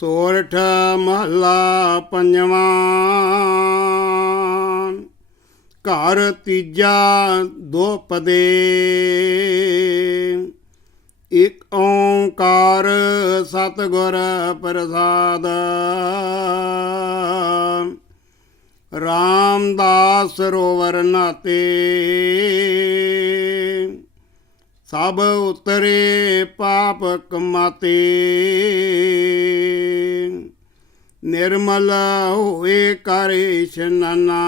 ਸੋਰਠ ਮਹੱਲਾ ਪੰਜਵਾਂ। ਘਰ ਤੀਜਾ ਦੋ ਪਦੇ। ਇਕ ਓੰਕਾਰ ਸਤਿਗੁਰ ਪ੍ਰਸਾਦ। ਰਾਮਦਾਸ ਸਰੋਵਰ ਨਾਤੇ। ਸਭ ਉਤਰੇ ਪਾਪ ਕਮਾਤੇ। ਨਿਰਮਲ ਹੋਏ ਕਰ ਇਸ਼ਨਾਨਾ।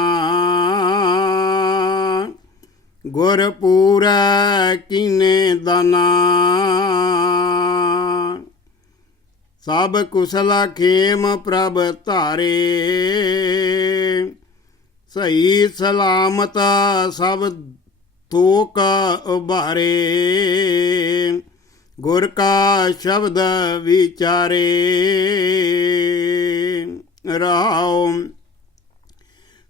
ਗੁਰ ਪੂਰਾ ਕੀਨੇ ਦਾਨਾ। ਸਭ ਕੁਸਲਾ ਖੇਮ ਪ੍ਰਭ ਧਾਰੇ। ਸਹੀ ਸਲਾਮਤ ਸਭ ਤੋਕ ਉਭਾਰੇ। ਗੁਰ ਕਾ ਸ਼ਬਦ ਵਿਚਾਰੇ। ਰਾਉ।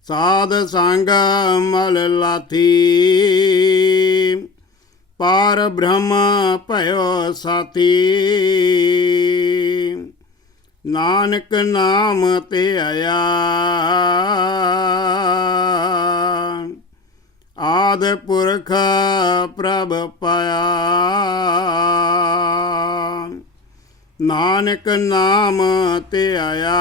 ਸਾਧ ਸੰਗ ਮਲ ਲਾਥੀ। ਪਾਰ ਬ੍ਰਹਮ ਭਇਓ ਸਾਥੀ। ਨਾਨਕ ਨਾਮ ਤੇ ਆਇਆ। ਆਦ ਪੁਰਖ ਪ੍ਰਭ ਪਾਇਆ। ਨਾਨਕ ਨਾਮ ਤੇ ਆਇਆ।